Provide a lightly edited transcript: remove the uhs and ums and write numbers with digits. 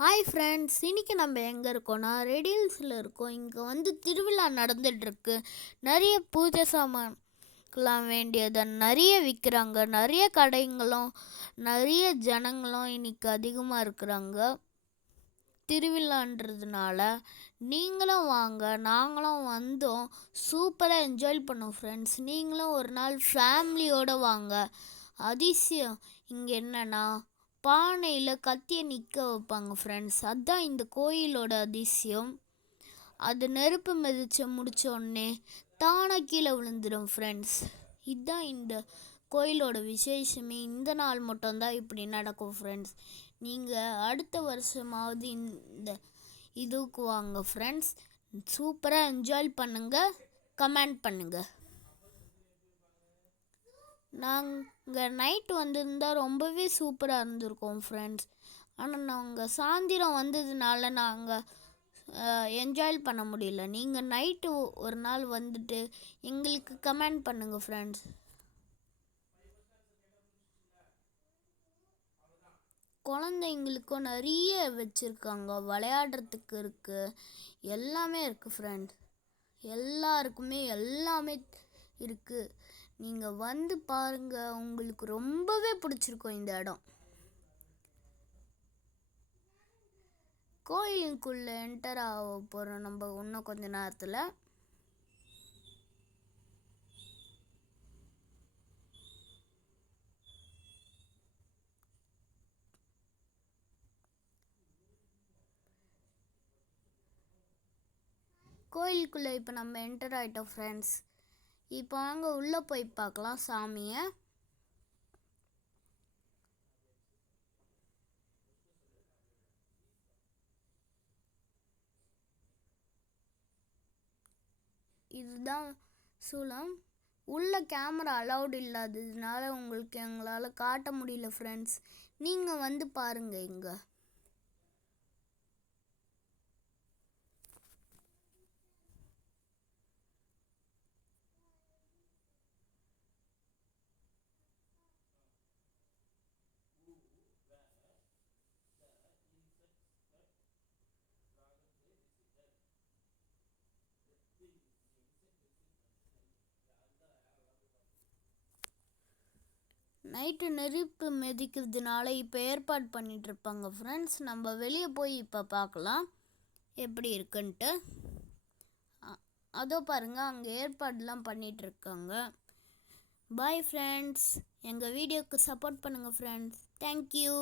Hi friends, இன்றைக்கி நம்ம எங்கே இருக்கோன்னா ரெடில்ஸில் இருக்கோம். இங்கே வந்து திருவிழா நடந்துகிட்ருக்கு. நிறைய பூஜை சாமான்லாம் வேண்டியதை நிறைய விற்கிறாங்க. நிறைய கடைங்களும் நிறைய ஜனங்களும் இன்றைக்கி அதிகமாக இருக்கிறாங்க. திருவிழான்றதுனால நீங்களும் வாங்க, நாங்களும் வந்தோம். சூப்பராக என்ஜாய் பண்ணோம் ஃப்ரெண்ட்ஸ். நீங்களும் ஒரு நாள் ஃபேமிலியோடு வாங்க. அதிசயம் இங்கே என்னென்னா, பானையில் கத்தியை நிற்க வைப்பாங்க ஃப்ரெண்ட்ஸ். அதுதான் இந்த கோயிலோட அதிசயம். அது நெருப்பு மிதித்து முடித்தோடனே தானாக கீழே விழுந்துடும் ஃப்ரெண்ட்ஸ். இதுதான் இந்த கோயிலோட விசேஷமே. இந்த நாள் மட்டும்தான் இப்படி நடக்கும் ஃப்ரெண்ட்ஸ். நீங்கள் அடுத்த வருஷமாவது இந்த இதுக்கு வாங்க ஃப்ரெண்ட்ஸ். சூப்பராக என்ஜாய் பண்ணுங்கள், கமெண்ட் பண்ணுங்கள். நாங்கள் நைட்டு வந்திருந்தால் ரொம்பவே சூப்பராக இருந்திருக்கோம் ஃப்ரெண்ட்ஸ். ஆனால் நாங்கள் சாயந்திரம் வந்ததுனால நாங்கள் என்ஜாய் பண்ண முடியல. நீங்கள் நைட்டு ஒரு நாள் வந்துட்டு எங்களுக்கு கமெண்ட் பண்ணுங்கள் ஃப்ரெண்ட்ஸ். குழந்தைங்களுக்கும் நிறைய வச்சுருக்காங்க, விளையாடுறதுக்கு இருக்குது, எல்லாமே இருக்குது ஃப்ரெண்ட்ஸ். எல்லாருக்குமே எல்லாமே இருக்குது. நீங்கள் வந்து பாருங்கள், உங்களுக்கு ரொம்பவே பிடிச்சிருக்கும் இந்த இடம். கோயிலுக்குள்ளே என்டர் ஆக போகிறோம் நம்ம இன்னும் கொஞ்ச நேரத்தில். கோயிலுக்குள்ளே இப்போ நம்ம என்டர் ஆகிட்டோம் ஃப்ரெண்ட்ஸ். இப்போ வாங்க உள்ளே போய் பார்க்கலாம் சாமியை. இதுதான் சூலம். உள்ள கேமரா அலௌடு இல்லாததுனால உங்களுக்கு எங்களால் காட்ட முடியல ஃப்ரெண்ட்ஸ். நீங்கள் வந்து பாருங்கள். இங்கே நைட்டு நெருப்பு மிதிக்கிறதுனால இப்போ ஏற்பாடு பண்ணிகிட்ருப்பாங்க ஃப்ரெண்ட்ஸ். நம்ம வெளியே போய் இப்போ பார்க்கலாம் எப்படி இருக்குன்ட்டு. அதோ பாருங்கள், அங்கே ஏற்பாடுலாம் பண்ணிகிட்ருக்காங்க. Bye friends. எங்கள் வீடியோவுக்கு சப்போர்ட் பண்ணுங்கள் ஃப்ரெண்ட்ஸ். தேங்க்யூ.